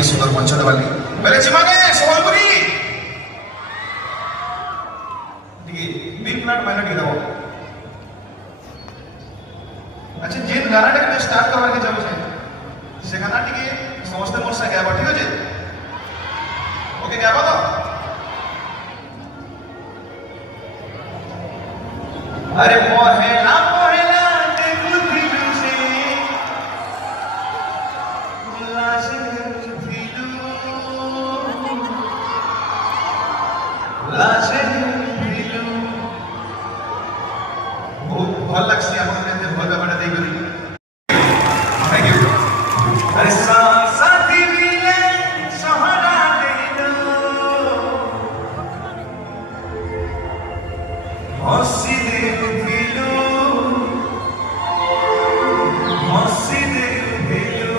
ଏତିକି ସୁନ୍ଦର ମଞ୍ଚ ଦେବାଲି ବେଲେ ସେମାନେ ସମ୍ବଲପୁରୀ ଟିକେ ବିଟ୍ ପ୍ଲାଟ୍ ମାଇନା ଟିକେ ଦେବ। আচ্ছা যে গানাটা কে স্টার্ট করবার কে যাচ্ছে সে গানা টিকে সমস্ত মোর সাথে গাবা, ঠিক আছে? ওকে গাবা তো। আরে পহেলা পহেলা দেখুছিলু সে লাশে দিলু লাশে দিলু বহুত ভাল লাগছে আমার কাছে ভাল ব্যাপারটা দেখি। Thank you. আরে সাথী মিলে সহারা দিলো হসি দিলু হসি দিলু